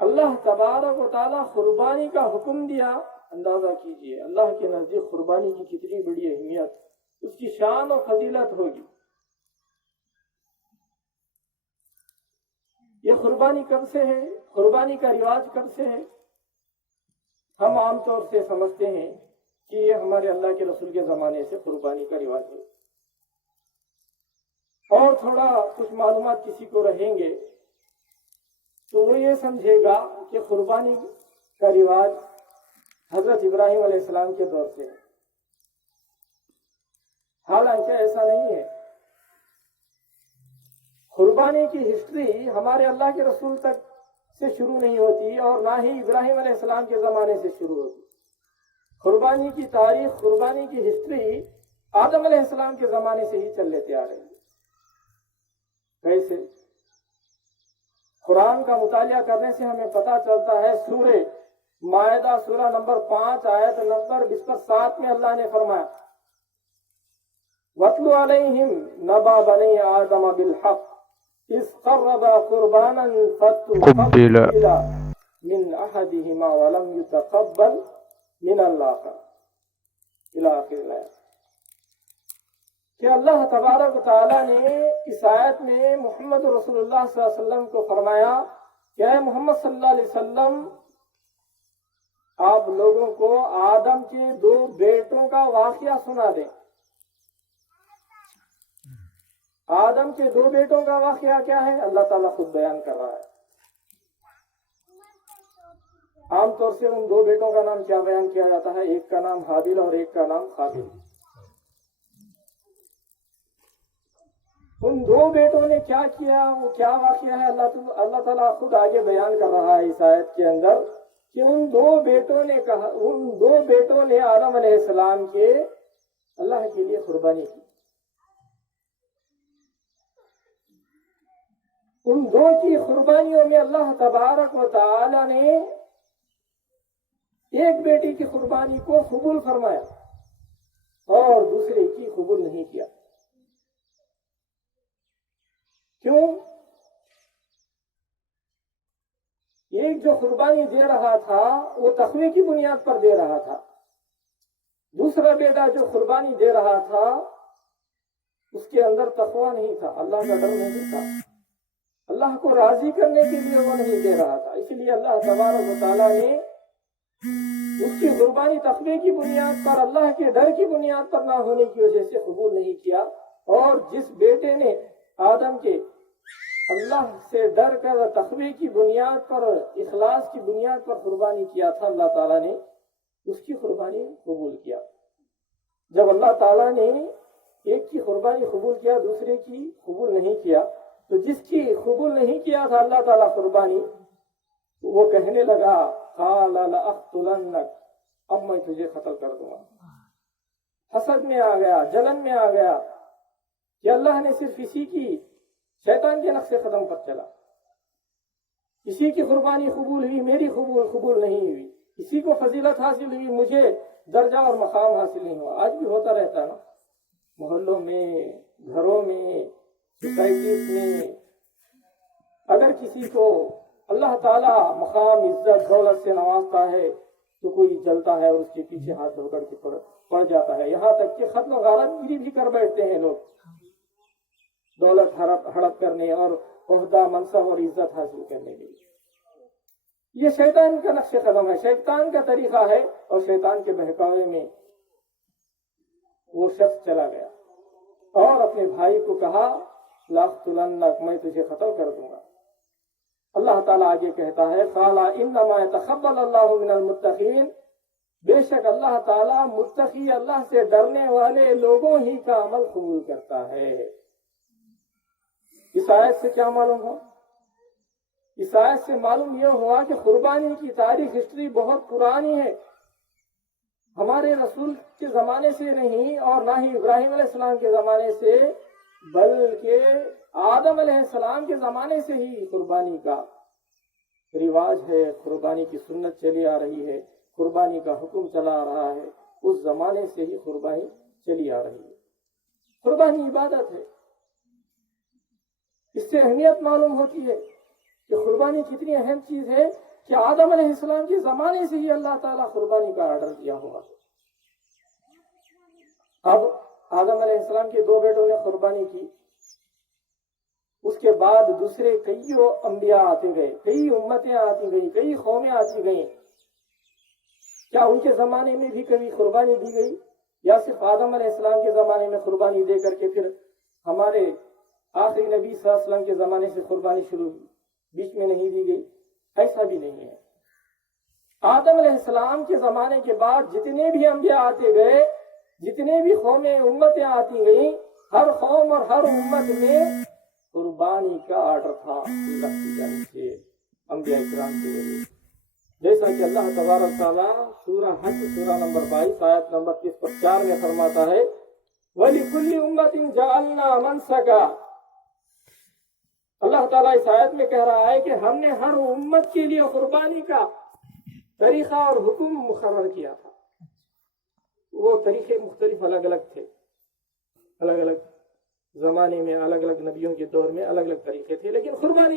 اللہ تبارک و تعالیٰ قربانی کا حکم دیا. اندازہ کیجئے اللہ کے نزدیک قربانی کی کتنی بڑی اہمیت، اس کی شان و فضیلت ہوگی. یہ قربانی کب سے ہے؟ قربانی کا رواج کب سے ہے؟ ہم عام طور سے سمجھتے ہیں کہ یہ ہمارے اللہ کے رسول کے زمانے سے قربانی کا رواج ہے. اور تھوڑا کچھ معلومات کسی کو رہیں گے تو وہ یہ سمجھے گا کہ قربانی کا رواج حضرت ابراہیم علیہ السلام کے دور سے ہے. حالانکہ ایسا نہیں ہے. قربانی کی ہسٹری ہمارے اللہ کے رسول تک سے شروع نہیں ہوتی اور نہ ہی ابراہیم علیہ السلام کے زمانے سے شروع ہوتی. قربانی کی تاریخ، قربانی کی ہسٹری آدم علیہ السلام کے زمانے سے ہی چل لیتے آ رہی ہے. کیسے؟ قرآن کا مطالعہ کرنے سے ہمیں پتہ چلتا ہے. سورہ مائدہ سورہ نمبر 5 آیت نمبر 7 میں اللہ نے فرمایا وَاتْلُ عَلَيْهِمْ نَبَأَ بَنِي آدَمَ بِالْحَقِّ إِذْ قَرَّبَا قُرْبَانًا فَتُقُبِّلَ مِنْ أَحَدِهِمَا وَلَمْ يُتَقَبَّلْ مِنَ الْآخَرِ إِلَى آخر الآیت. کہ اللہ تبارک و تعالیٰ نے اس آیت میں محمد رسول اللہ صلی اللہ علیہ وسلم کو فرمایا کہ اے محمد صلی اللہ علیہ وسلم، آپ لوگوں کو آدم کے 2 بیٹوں کا واقعہ سنا دیں. آدم کے 2 بیٹوں کا واقعہ کیا ہے؟ اللہ تعالیٰ خود بیان کر رہا ہے. عام طور سے ان 2 بیٹوں کا نام کیا بیان کیا جاتا ہے؟ ایک کا نام حابیل اور ایک کا نام قابیل. ان 2 بیٹوں نے کیا کیا، وہ کیا واقعہ ہے، اللہ تعالیٰ خود آگے بیان کر رہا ہے اس آیت کے اندر کہ ان 2 بیٹوں نے آدم علیہ السلام کے اللہ کے لیے قربانی کی. ان 2 کی قربانیوں میں اللہ تبارک و تعالی نے ایک بیٹی کی قربانی کو قبول فرمایا اور دوسرے کی قبول نہیں کیا. کیوں؟ ایک جو قربانی دے رہا تھا وہ تقوی کی بنیاد پر دے رہا تھا. دوسرا بیٹا جو قربانی دے رہا تھا اس کے اندر تقوی نہیں تھا، اللہ کا ڈر نہیں تھا، اللہ کو راضی کرنے کے لیے وہ نہیں دے رہا تھا. اس لیے اللہ تبارک و تعالیٰ نے اس کی قربانی تقوی کی بنیاد پر، اللہ کے ڈر کی بنیاد پر نہ ہونے کی وجہ سے قبول نہیں کیا. اور جس بیٹے نے آدم کے اللہ سے ڈر کر تقوی کی بنیاد پر اور اخلاص کی بنیاد پر قربانی کیا تھا، اللہ تعالیٰ نے اس کی قربانی قبول کیا. جب اللہ تعالیٰ نے ایک کی قربانی قبول کیا، دوسرے کی قبول نہیں کیا، تو جس کی قبول نہیں کیا تھا اللہ تعالیٰ قربانی، وہ کہنے لگا قال لأقتلنک، اب میں تجھے قتل کر دوں گا. حسد میں آ گیا، جلن میں آ گیا کہ اللہ نے صرف اسی کی شیطان کے نقش قدم پر چلا. اسی کی قربانی قبول ہوئی، میری قبول نہیں ہوئی. اسی کو فضیلت حاصل ہوئی، مجھے درجہ اور مقام حاصل نہیں ہوا. آج بھی ہوتا رہتا ہے نا، محلوں میں، گھروں میں، سوسائٹیز میں. اگر کسی کو اللہ تعالیٰ مقام، عزت، دولت سے نوازتا ہے تو کوئی جلتا ہے اور اس کے پیچھے ہاتھ دھو کر کے پڑ جاتا ہے. یہاں تک کہ ختم و غارت گیری بھی کر بیٹھتے ہیں لوگ دولت ہڑپ کرنے اور عہدہ، منصب اور عزت حاصل کرنے کے لیے. یہ شیطان کا نقش قدم ہے، شیطان کا طریقہ ہے، اور شیطان کے بہکاوے میں وہ شخص چلا گیا اور اپنے بھائی کو کہا لأقتلنک، میں تجھے قتل کر دوں گا. اللہ تعالیٰ آگے کہتا ہے قال انما يتقبل اللہ من المتقین، بے شک اللہ تعالیٰ متقی، اللہ سے ڈرنے والے لوگوں ہی کا عمل قبول کرتا ہے. اس آیت سے کیا معلوم ہوا؟ اس آیت سے معلوم یہ ہوا کہ قربانی کی تاریخ ہسٹری بہت پرانی ہے. ہمارے رسول کے زمانے سے نہیں اور نہ ہی ابراہیم علیہ السلام کے زمانے سے، بلکہ آدم علیہ السلام کے زمانے سے ہی قربانی کا رواج ہے، قربانی کی سنت چلی آ رہی ہے، قربانی کا حکم چلا آ رہا ہے. اس زمانے سے ہی قربانی چلی آ رہی ہے. قربانی عبادت ہے. اس سے اہمیت معلوم ہوتی ہے کہ قربانی کتنی اہم چیز ہے کہ آدم علیہ السلام کے زمانے سے ہی اللہ تعالیٰ قربانی کا آرڈر دیا ہوا ہے۔ اب آدم علیہ السلام کے 2 بیٹوں نے قربانی کی، اس کے بعد دوسرے کئی انبیاء آتے گئے، کئی امتیں آتی گئی، کئی قومیں آتی گئیں۔ کیا ان کے زمانے میں بھی کبھی قربانی دی گئی، یا صرف آدم علیہ السلام کے زمانے میں قربانی دے کر کے پھر ہمارے آخری نبی صلی اللہ علیہ وسلم کے زمانے سے قربانی شروع بیچ میں نہیں دی گئی؟ ایسا بھی نہیں ہے۔ آدم علیہ السلام کے زمانے کے بعد جتنے بھی انبیاء آتے گئے، جتنے بھی قومیں امتیں آتی گئیں، ہر قوم اور ہر امت میں قربانی کا آرڈر تھا اللہ کی جانب سے انبیاء کرام کے ذریعے۔ جیسا کہ اللہ تبارک تعالیٰ سورہ حج سورہ نمبر 22 آیت نمبر 34 میں فرماتا ہے وَلِكُلِّ أُمَّةٍ جَعَلْنَا مَنْسَكًا۔ اللہ تعالیٰ اس آیت میں کہہ رہا ہے کہ ہم نے ہر امت کے لیے قربانی کا طریقہ اور حکم مقرر کیا تھا۔ وہ طریقے مختلف الگ الگ تھے، الگ الگ زمانے میں، الگ الگ نبیوں کے دور میں الگ الگ طریقے تھے، لیکن قربانی